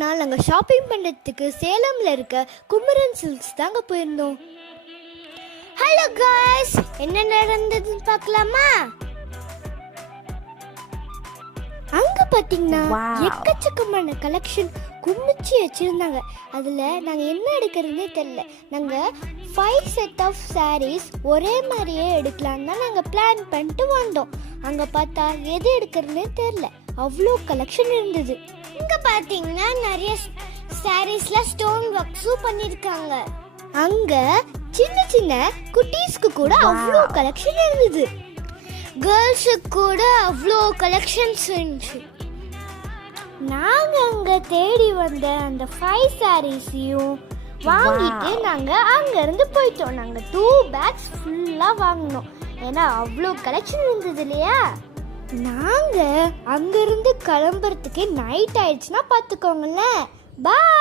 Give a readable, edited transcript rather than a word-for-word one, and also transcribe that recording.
நாள் நாங்கள் ஷாப்பிங் பண்ணுறதுக்கு சேலமில் இருக்க குமரன் சில்க்ஸ் தாங்க போயிருந்தோம். ஹலோ காய்ஸ், என்ன நடந்ததுன்னு பார்க்கலாமா? அங்கே பார்த்தீங்கன்னா எக்கச்சக்கமான கலெக்ஷன் குமிச்சு வச்சுருந்தாங்க. அதில் நாங்கள் என்ன எடுக்கிறதுனே தெரில. நாங்கள் 5 செட் ஆஃப் சாரீஸ் ஒரே மாதிரியே எடுக்கலான்னு தான் நாங்கள் பிளான் பண்ணிட்டு வந்தோம். அங்கே பார்த்தா எது எடுக்கிறதுனே தெரில, அவ்வளோ கலெக்ஷன் இருந்தது. இங்கே பார்த்தீங்கன்னா நிறைய சாரீஸில் ஸ்டோன் ஒர்க்ஸும் பண்ணியிருக்காங்க. அங்கே சின்ன சின்ன குட்டீஸ்க்கு கூட அவ்வளோ கலெக்ஷன் இருந்தது. கேர்ள்ஸுக்கு கூட அவ்வளோ கலெக்ஷன்ஸ் இருந்துச்சு. நாங்கள் அங்கே தேடி வந்த அந்த 5 சாரீஸையும் வாங்கிட்டு நாங்கள் அங்கேருந்து போயிட்டோம். நாங்கள் 2 பேக்ஸ் ஃபுல்லாக வாங்கினோம். ஏன்னா அவ்வளோ கலெக்ஷன் இருந்தது இல்லையா. நாங்கள் அங்கேருந்து கிளம்புறதுக்கே நைட் ஆயிடுச்சுன்னா பார்த்துக்கோங்களேன். பாய்.